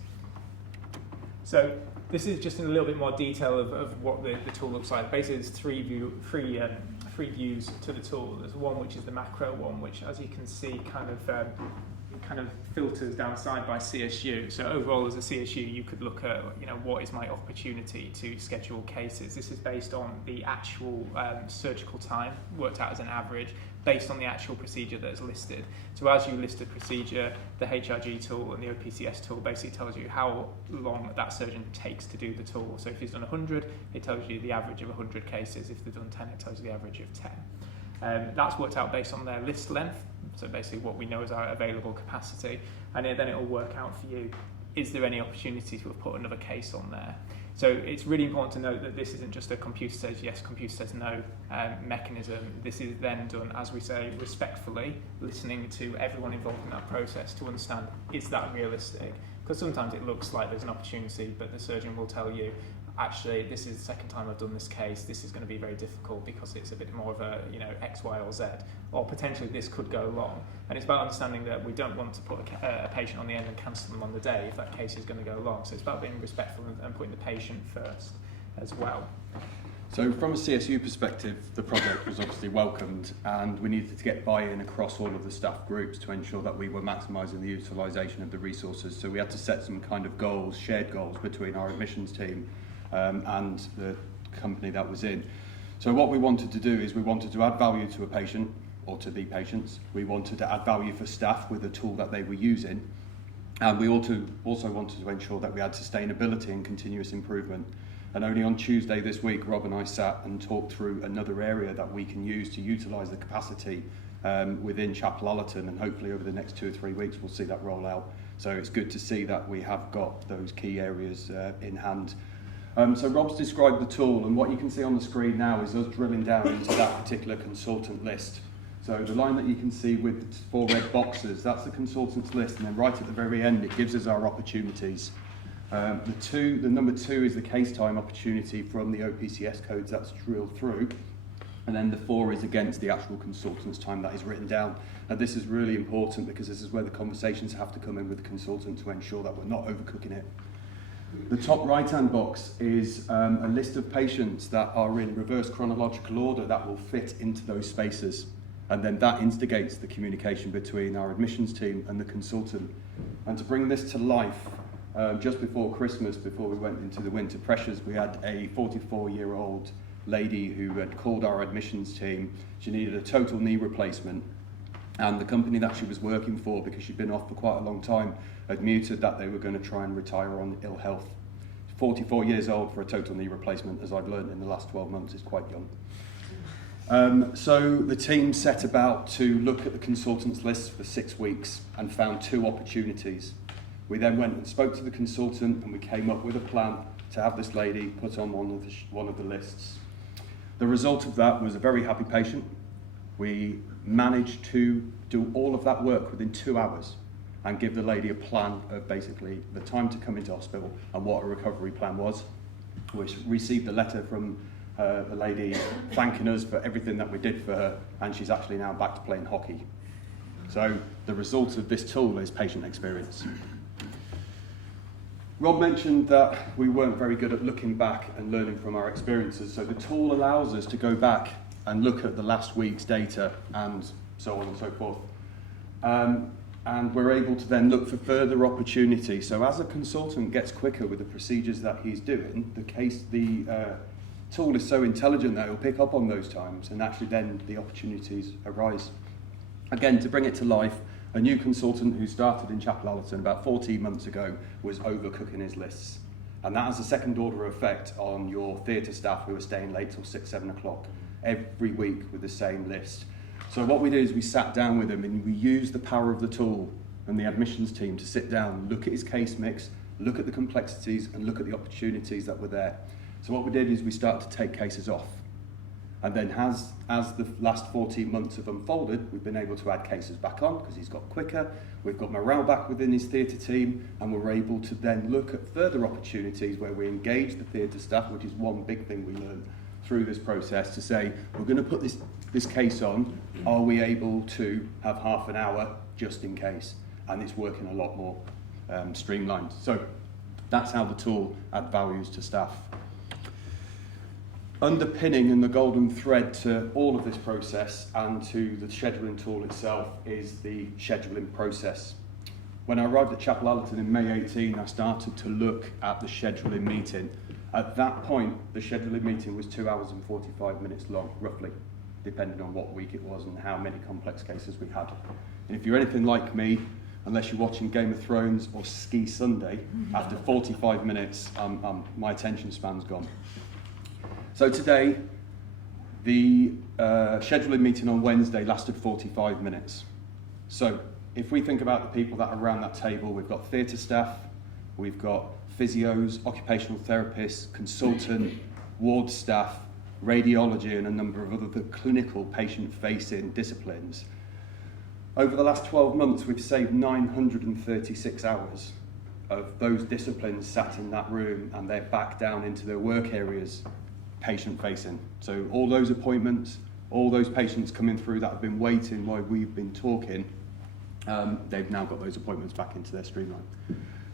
So this is just in a little bit more detail of what the tool looks like. Basically, there's three views to the tool. There's one which is the macro one, which, as you can see, kind of filters down side by CSU. So overall, as a CSU, you could look at what is my opportunity to schedule cases. This is based on the actual surgical time worked out as an average, based on the actual procedure that is listed. So as you list a procedure, the HRG tool and the OPCS tool basically tells you how long that surgeon takes to do the tool. So if he's done 100, it tells you the average of 100 cases. If they've done 10, it tells you the average of 10. That's worked out based on their list length, so basically what we know is our available capacity, and then it will work out for you, is there any opportunity to have put another case on there? So it's really important to note that this isn't just a computer says yes, computer says no mechanism. This is then done, as we say, respectfully, listening to everyone involved in that process to understand, is that realistic? Because sometimes it looks like there's an opportunity, but the surgeon will tell you, actually, this is the second time I've done this case, this is going to be very difficult because it's a bit more of a, X, Y, or Z, or potentially this could go long. And it's about understanding that we don't want to put a patient on the end and cancel them on the day if that case is going to go long. So it's about being respectful and putting the patient first as well. So from a CSU perspective, the project was obviously welcomed, and we needed to get buy-in across all of the staff groups to ensure that we were maximising the utilisation of the resources. So we had to set some kind of goals, shared goals between our admissions team and the company that was in. So what we wanted to do is we wanted to add value to a patient or to the patients. We wanted to add value for staff with the tool that they were using, and we also wanted to ensure that we had sustainability and continuous improvement. And only on Tuesday this week, Rob and I sat and talked through another area that we can use to utilise the capacity within Chapel Allerton, and hopefully over the next 2 or 3 weeks we'll see that roll out. So it's good to see that we have got those key areas in hand. So Rob's described the tool, and what you can see on the screen now is us drilling down into that particular consultant list. So the line that you can see with the 4 red boxes, that's the consultant's list, and then right at the very end it gives us our opportunities. The number 2 is the case time opportunity from the OPCS codes that's drilled through, and then the 4 is against the actual consultant's time that is written down. And this is really important because this is where the conversations have to come in with the consultant to ensure that we're not overcooking it. The top right-hand box is a list of patients that are in reverse chronological order that will fit into those spaces. And then that instigates the communication between our admissions team and the consultant. And to bring this to life, just before Christmas, before we went into the winter pressures, we had a 44-year-old lady who had called our admissions team. She needed a total knee replacement. And the company that she was working for, because she'd been off for quite a long time, had muted that they were going to try and retire on ill health. 44 years old for a total knee replacement, as I've learned in the last 12 months, is quite young. So the team set about to look at the consultants list for 6 weeks and found 2 opportunities. We then went and spoke to the consultant, and we came up with a plan to have this lady put on one of the lists. The result of that was a very happy patient. We managed to do all of that work within 2 hours and give the lady a plan of basically the time to come into hospital and what a recovery plan was. We received a letter from the lady thanking us for everything that we did for her, and she's actually now back to playing hockey. So the result of this tool is patient experience. Rob mentioned that we weren't very good at looking back and learning from our experiences, so the tool allows us to go back and look at the last week's data and so on and so forth. And we're able to then look for further opportunity. So as a consultant gets quicker with the procedures that he's doing, the tool is so intelligent that it will pick up on those times, and actually then the opportunities arise. Again, to bring it to life, a new consultant who started in Chapel Allerton about 14 months ago was overcooking his lists. And that has a second order effect on your theatre staff who are staying late till 6, 7 o'clock every week with the same list. So what we did is we sat down with him and we used the power of the tool and the admissions team to sit down, look at his case mix, look at the complexities and look at the opportunities that were there. So what we did is we started to take cases off. And then as the last 14 months have unfolded, we've been able to add cases back on because he's got quicker, we've got morale back within his theatre team, and we're able to then look at further opportunities where we engage the theatre staff, which is one big thing we learned through this process, to say, we're going to put this case on, are we able to have half an hour just in case? And it's working a lot more streamlined. So that's how the tool adds values to staff. Underpinning and the golden thread to all of this process and to the scheduling tool itself is the scheduling process. When I arrived at Chapel Allerton in May 18, I started to look at the scheduling meeting. At that point, the scheduling meeting was 2 hours and 45 minutes long, roughly, depending on what week it was and how many complex cases we had. And if you're anything like me, unless you're watching Game of Thrones or Ski Sunday, after 45 minutes, my attention span's gone. So today, the scheduling meeting on Wednesday lasted 45 minutes. So if we think about the people that are around that table, we've got theatre staff, we've got physios, occupational therapists, consultant, ward staff, radiology, and a number of other clinical patient-facing disciplines. Over the last 12 months, we've saved 936 hours of those disciplines sat in that room, and they're back down into their work areas, patient-facing. So all those appointments, all those patients coming through that have been waiting while we've been talking, they've now got those appointments back into their streamline.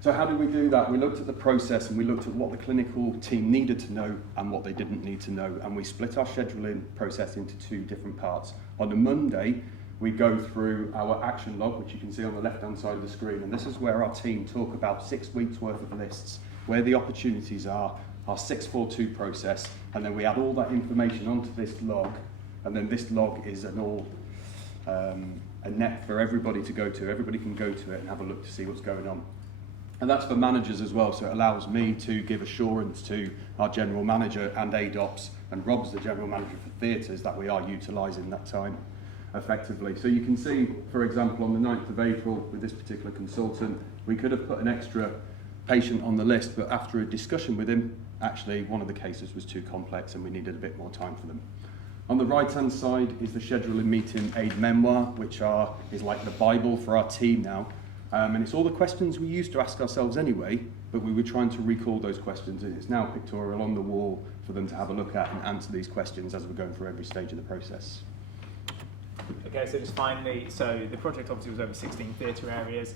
So how did we do that? We looked at the process and we looked at what the clinical team needed to know and what they didn't need to know, and we split our scheduling process into two different parts. On a Monday, we go through our action log, which you can see on the left-hand side of the screen, and this is where our team talk about 6 weeks worth of lists, where the opportunities are, our 642 process, and then we add all that information onto this log, and then this log is a net for everybody to go to. Everybody can go to it and have a look to see what's going on. And that's for managers as well, so it allows me to give assurance to our general manager and ADOPS, and Rob's the general manager for theatres, that we are utilising that time effectively. So you can see, for example, on the 9th of April with this particular consultant, we could have put an extra patient on the list, but after a discussion with him, actually one of the cases was too complex and we needed a bit more time for them. On the right-hand side is the scheduling meeting aid memoir, which is like the Bible for our team now. And it's all the questions we used to ask ourselves anyway, but we were trying to recall those questions, and it's now pictorial on the wall for them to have a look at and answer these questions as we're going through every stage of the process. Okay, so just finally, so the project obviously was over 16 theatre areas.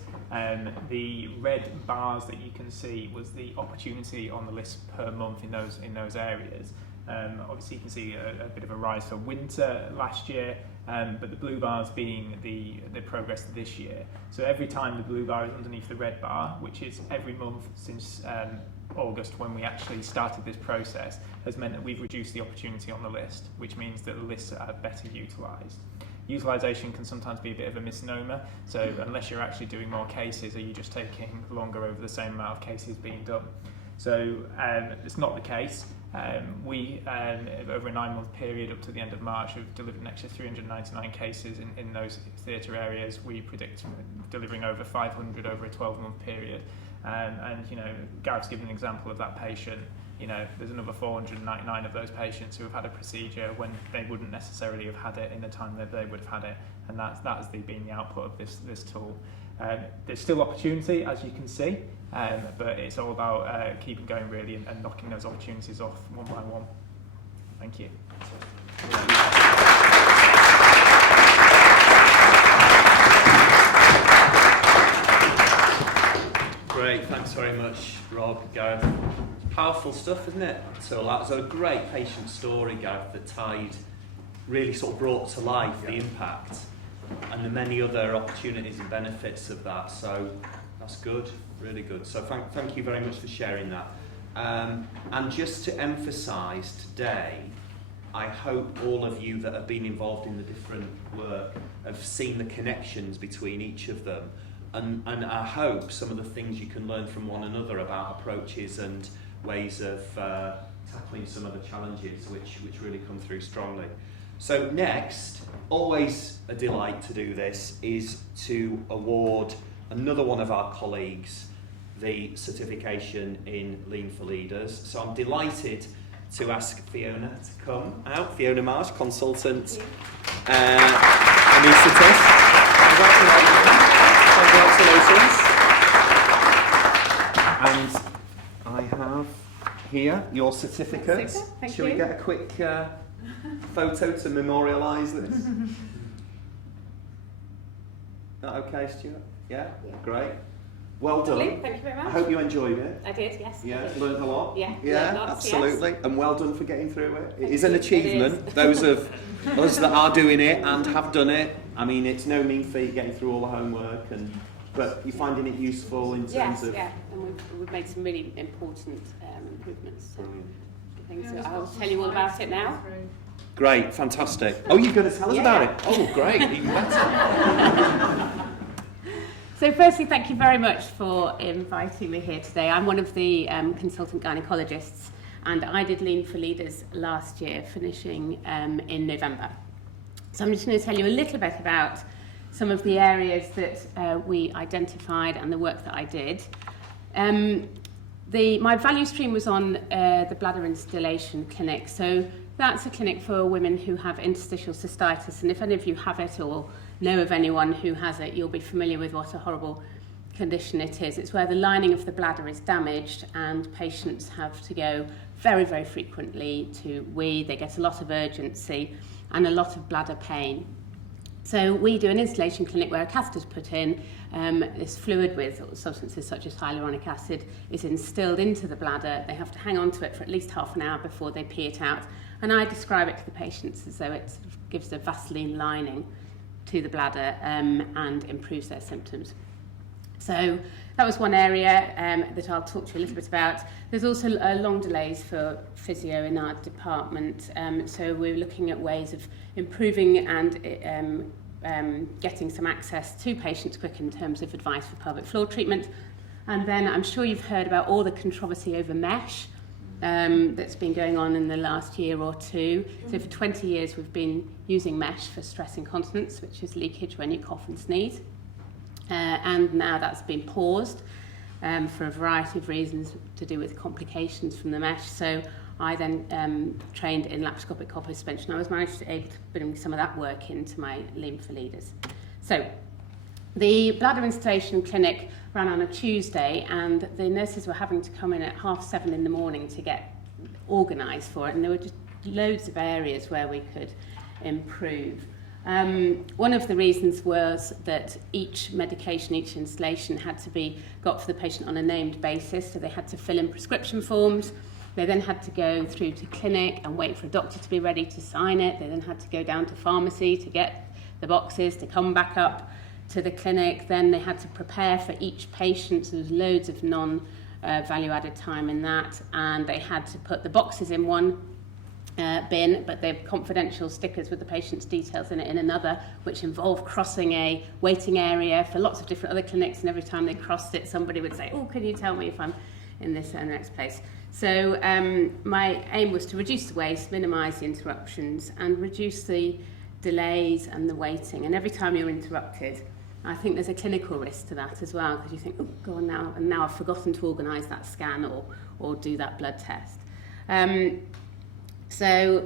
The red bars that you can see was the opportunity on the list per month in those areas. Obviously you can see a bit of a rise for winter last year, but the blue bars being the progress this year. So every time the blue bar is underneath the red bar, which is every month since August when we actually started this process, has meant that we've reduced the opportunity on the list, which means that the lists are better utilised. Utilisation can sometimes be a bit of a misnomer, so unless you're actually doing more cases, are you just taking longer over the same amount of cases being done? So it's not the case. We, over a 9-month period up to the end of March, have delivered an extra 399 cases in those theatre areas. We predict delivering over 500 over a 12-month period. And you know, Gareth's given an example of that patient. You know, there's another 499 of those patients who have had a procedure when they wouldn't necessarily have had it in the time that they would have had it, and that's been the output of this tool. There's still opportunity, as you can see, but it's all about keeping going really and knocking those opportunities off one by one. Thank you. Great, thanks very much, Rob, Gareth. Powerful stuff, isn't it? So that was a great patient story, Gareth, that really sort of brought to life the impact and the many other opportunities and benefits of that. So that's good, really good. So thank you very much for sharing that. And just to emphasise today, I hope all of you that have been involved in the different work have seen the connections between each of them, and I hope some of the things you can learn from one another about approaches and ways of tackling some of the challenges which really come through strongly. So next, always a delight to do this, is to award another one of our colleagues the certification in Lean for Leaders. So I'm delighted to ask Fiona to come out. Fiona Marsh, consultant anaesthetist. Congratulations. And I have here your certificate. Thank Shall you. we get a quick photo to memorialise this? That okay, Stuart? Yeah? Great. Well done. Lovely, thank you very much. I hope you enjoyed it. I did, yes. I Yeah, did. learned a lot. Yeah, Yeah, learned lots, absolutely. yes. And well done for getting through it. It Thank is an you. achievement. It is. Those of us that are doing it and have done it, I mean, it's no mean feat getting through all the homework, but you're finding it useful in terms Yes, of... yeah, and we've made some really important improvements to things. So I'll tell you all about it now. Great, fantastic. Oh, you're going to tell us about it? Oh, great, even better. So firstly, thank you very much for inviting me here today. I'm one of the consultant gynecologists, and I did Lean for Leaders last year, finishing in November. So I'm just going to tell you a little bit about some of the areas that we identified and the work that I did. My value stream was on the bladder installation clinic. So that's a clinic for women who have interstitial cystitis, and if any of you have it or know of anyone who has it, you'll be familiar with what a horrible condition it is. It's where the lining of the bladder is damaged and patients have to go very, very frequently to wee. They get a lot of urgency and a lot of bladder pain. So we do an installation clinic where a catheter is put in. This fluid with substances such as hyaluronic acid is instilled into the bladder. They have to hang on to it for at least half an hour before they pee it out. And I describe it to the patients as though it sort of gives a Vaseline lining to the bladder and improves their symptoms. So that was one area that I'll talk to you a little bit about. There's also long delays for physio in our department, so we're looking at ways of improving and getting some access to patients quick in terms of advice for pelvic floor treatment. And then I'm sure you've heard about all the controversy over mesh that's been going on in the last year or two. So for 20 years we've been using mesh for stress incontinence, which is leakage when you cough and sneeze. And now that's been paused for a variety of reasons to do with complications from the mesh. So I then trained in laparoscopic copper suspension. I was able to bring some of that work into my Lean for Leaders. So the bladder installation clinic ran on a Tuesday, and the nurses were having to come in at 7:30 in the morning to get organised for it, and there were just loads of areas where we could improve. One of the reasons was that each medication, each installation had to be got for the patient on a named basis, so they had to fill in prescription forms. They then had to go through to clinic and wait for a doctor to be ready to sign it. They then had to go down to pharmacy to get the boxes, to come back up to the clinic. Then they had to prepare for each patient, so there was loads of non-value-added time in that, and they had to put the boxes in one bin, but they have confidential stickers with the patient's details in it in another, which involved crossing a waiting area for lots of different other clinics, and every time they crossed it, somebody would say, "Oh, can you tell me if I'm in this and the next place?" So my aim was to reduce the waste, minimise the interruptions, and reduce the delays and the waiting. And every time you're interrupted, I think there's a clinical risk to that as well, because you think, "Oh, go on now, and now I've forgotten to organise that scan or do that blood test." So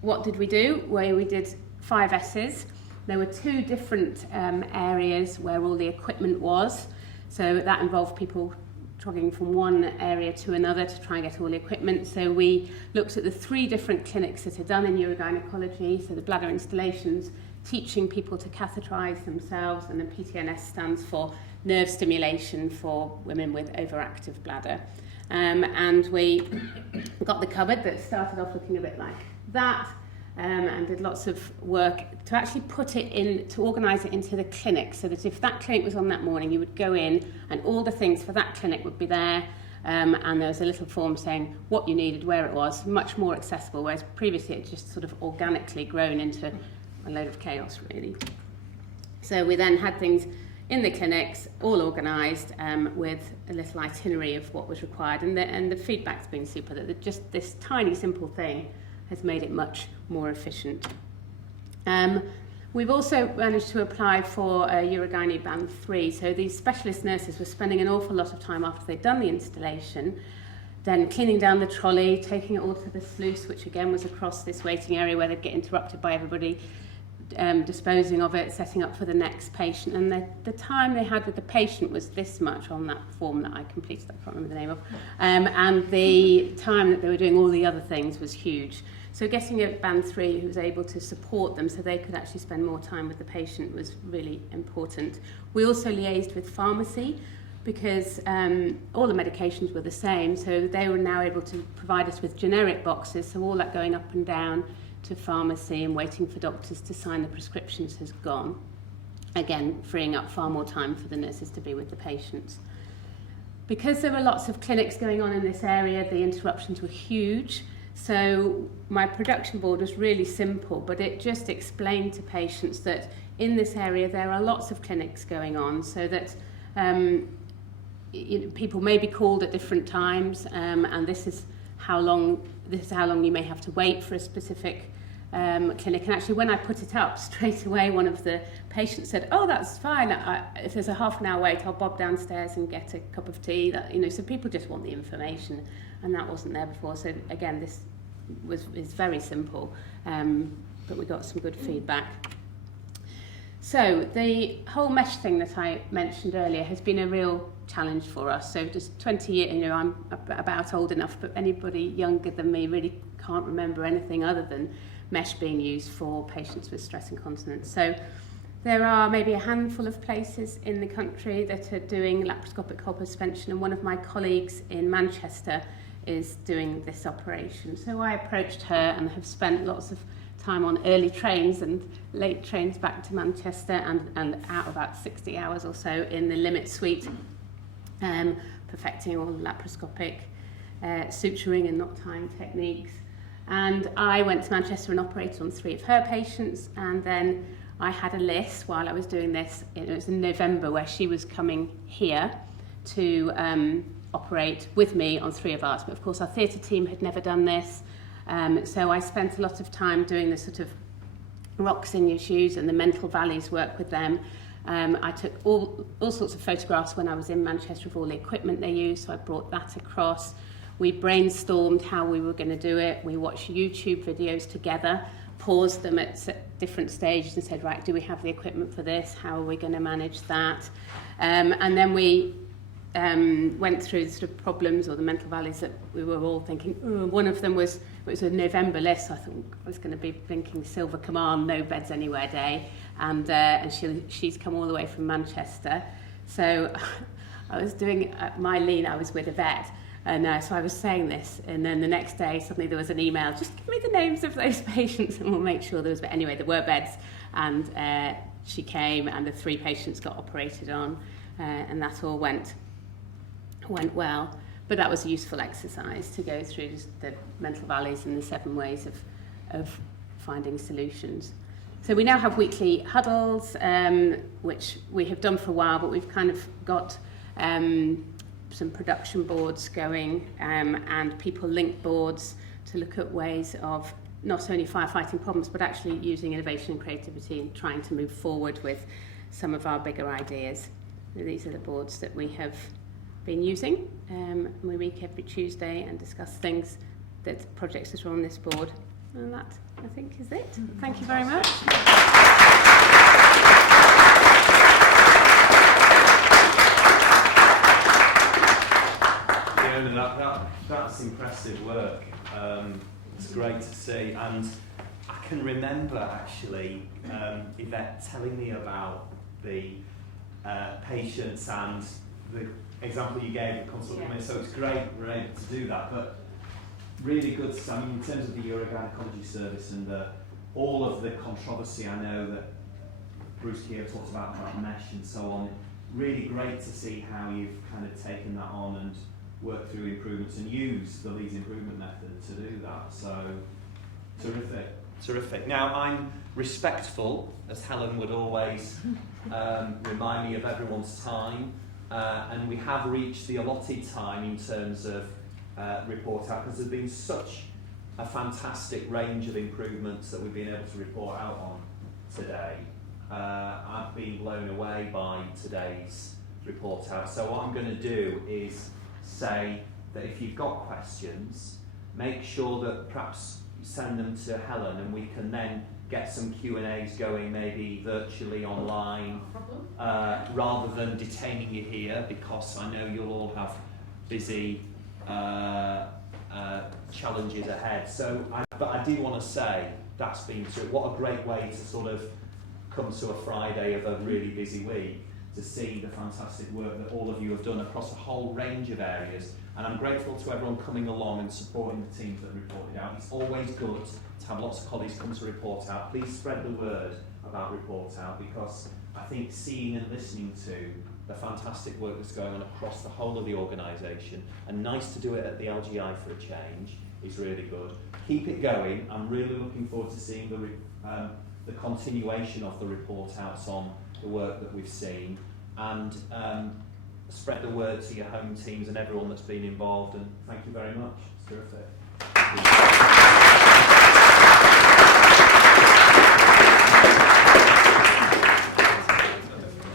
what did we do? Well, we did 5 S's. There were 2 different areas where all the equipment was. So that involved people trogging from one area to another to try and get all the equipment. So we looked at the 3 different clinics that are done in urogynecology, so the bladder installations, teaching people to catheterise themselves, and then PTNS stands for nerve stimulation for women with overactive bladder. And we got the cupboard that started off looking a bit like that, and did lots of work to actually put it in, to organise it into the clinic, so that if that clinic was on that morning, you would go in and all the things for that clinic would be there, and there was a little form saying what you needed, where it was, much more accessible, whereas previously it just sort of organically grown into a load of chaos, really. So we then had things in the clinics, all organised, with a little itinerary of what was required, and the feedback's been super, that just this tiny, simple thing has made it much more efficient. We've also managed to apply for a Urogynae Band 3, so these specialist nurses were spending an awful lot of time after they'd done the installation, then cleaning down the trolley, taking it all to the sluice, which again was across this waiting area where they'd get interrupted by everybody, disposing of it, setting up for the next patient, and the time they had with the patient was this much on that form that I completed, I can't remember the name of, and the time that they were doing all the other things was huge. So getting a Band 3 who was able to support them so they could actually spend more time with the patient was really important. We also liaised with pharmacy because all the medications were the same, so they were now able to provide us with generic boxes, so all that going up and down to pharmacy and waiting for doctors to sign the prescriptions has gone. Again, freeing up far more time for the nurses to be with the patients. Because there were lots of clinics going on in this area, the interruptions were huge. So my production board was really simple, but it just explained to patients that in this area there are lots of clinics going on, so that people may be called at different times, and this is how long you may have to wait for a specific clinic. And actually, when I put it up straight away, one of the patients said, "Oh, that's fine. If there's a half an hour wait, I'll bob downstairs and get a cup of tea." So people just want the information, and that wasn't there before. So again, this is very simple, but we got some good feedback. So the whole mesh thing that I mentioned earlier has been a real challenge for us. So just 20 years, I'm about old enough, but anybody younger than me really can't remember anything other than mesh being used for patients with stress incontinence. So there are maybe a handful of places in the country that are doing laparoscopic copper suspension, and one of my colleagues in Manchester is doing this operation. So I approached her and have spent lots of time on early trains and late trains back to Manchester, and out about 60 hours or so in the limit suite, perfecting all the laparoscopic suturing and knot tying techniques. And I went to Manchester and operated on 3 of her patients, and then I had a list while I was doing this. It was in November, where she was coming here to operate with me on 3 of ours. But of course our theatre team had never done this, so I spent a lot of time doing the sort of rocks in your shoes and the mental valleys work with them. I took all sorts of photographs when I was in Manchester of all the equipment they used, so I brought that across. We brainstormed how we were going to do it. We watched YouTube videos together, paused them at different stages and said, right, do we have the equipment for this? How are we going to manage that? And then we went through the sort of problems or the mental valleys that we were all thinking. One of them was, it was a November list, so I thought I was going to be thinking Silver Command, no beds anywhere day, and she's come all the way from Manchester. So I was doing my lean, I was with a vet, and so I was saying this, and then the next day suddenly there was an email, just give me the names of those patients and we'll make sure there was, but anyway, there were beds, and she came and the 3 patients got operated on, and that all went well. But that was a useful exercise to go through the mental valleys and the 7 ways of finding solutions. So we now have weekly huddles, which we have done for a while, but we've kind of got some production boards going, and people link boards to look at ways of not only firefighting problems, but actually using innovation and creativity and trying to move forward with some of our bigger ideas. So these are the boards that we have been using. We meet every Tuesday and discuss things, that projects that are on this board. And that, I think, is it. Thank you very much. Fiona, that's impressive work. It's great to see, and I can remember actually Yvette telling me about the patients and the example you gave of consultant. So it's great we're able to do that, but really good. I mean, in terms of the urogynecology service and all of the controversy, I know that Bruce Keogh talked about mesh and so on. Really great to see how you've kind of taken that on and work through improvements and use the Leeds improvement method to do that. So, terrific, terrific. Now, I'm respectful, as Helen would always remind me of everyone's time, and we have reached the allotted time in terms of report out, because there's been such a fantastic range of improvements that we've been able to report out on today. I've been blown away by today's report out. So what I'm going to do is say that if you've got questions, make sure that perhaps you send them to Helen, and we can then get some Q&As going, maybe virtually online, rather than detaining you here, because I know you'll all have busy challenges ahead. So, but I do want to say that's been true. What a great way to sort of come to a Friday of a really busy week, to see the fantastic work that all of you have done across a whole range of areas. And I'm grateful to everyone coming along and supporting the teams that reported out. It's always good to have lots of colleagues come to report out. Please spread the word about report out, because I think seeing and listening to the fantastic work that's going on across the whole of the organisation, and nice to do it at the LGI for a change, is really good. Keep it going. I'm really looking forward to seeing the continuation of the report outs on the work that we've seen, and spread the word to your home teams and everyone that's been involved, and thank you very much. It's terrific.